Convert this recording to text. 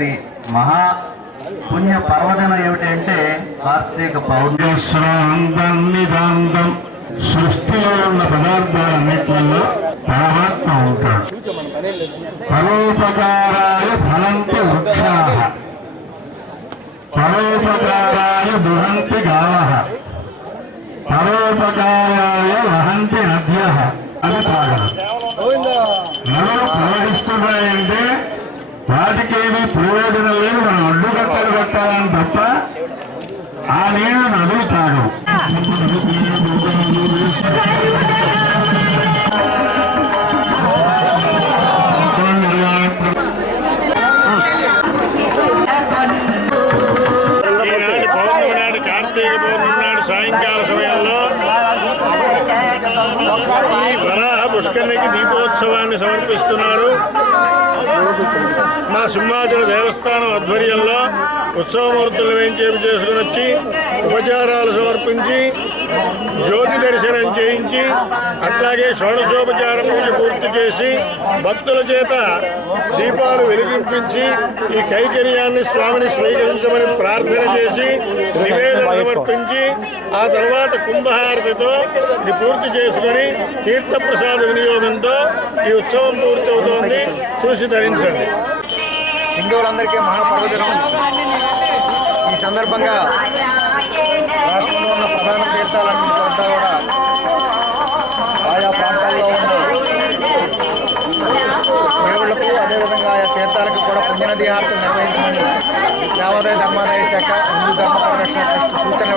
జరిగేటువంటి మహా పుణ్య పర్వదినం ఏమిటంటే కార్తీక పౌర్ణమి. సృష్టిలో ఉన్న పదార్థాలన్నింటిలో పరమాత్మ ఉంటాడు. పరోపకారాయ ఫలంతి వృక్షాః, పరోపకారాయ దుహంతి గావః, పరోపకారాయ వహంతి నద్యః అని తాగడం. నదులు ప్రవహిస్తున్నాయంటే వాటికేమీ ప్రయోజనం లేదు, మనం అడ్డుకట్టలు కట్టాలని తప్ప ఆ నీళ్లు నదులు తాగవు. ఈనాటి పౌర్ణమి నాడు, కార్తీక పౌర్ణమి నాడు సాయంకాల సమయంలో ఈ వరాహ పుష్కరిణికి దీపోత్సవాన్ని సమర్పిస్తున్నారు. మా సింహాచల దేవస్థానం ఆధ్వర్యంలో ఉత్సవమూర్తులను వేంచేపు చేసుకుని వచ్చి ఉపచారాలు సమర్పించి జ్యోతి దర్శనం చేయించి అట్లాగే షోడశోపచార పూజ పూర్తి చేసి భక్తుల చేత దీపాలు వెలిగింపించి ఈ కైకర్యాన్ని స్వామిని స్వీకరించమని ప్రార్థన చేసి నివేదన సమర్పించి ఆ తర్వాత కుంభహారతితో ఇది పూర్తి చేసుకుని తీర్థప్రసాద వినియోగంతో ఈ ఉత్సవం పూర్తవుతోంది. చూసి ధరించండి. హిందువులందరికీ మహాపర్వదినం. ఈ సందర్భంగా రాష్ట్రంలో ఉన్న ప్రధాన తీర్థాలన్నింటిలో కూడా ఆయా ప్రాంతాల్లో ఉన్న దేవుళ్లకు అదేవిధంగా ఆయా తీర్థాలకు కూడా పుణ్యనది హారతి నిర్వహించమని దేవాదాయ ధర్మాదాయ శాఖ, హిందూ ధర్మ పరిరక్షణ ట్రస్ట్ సూచన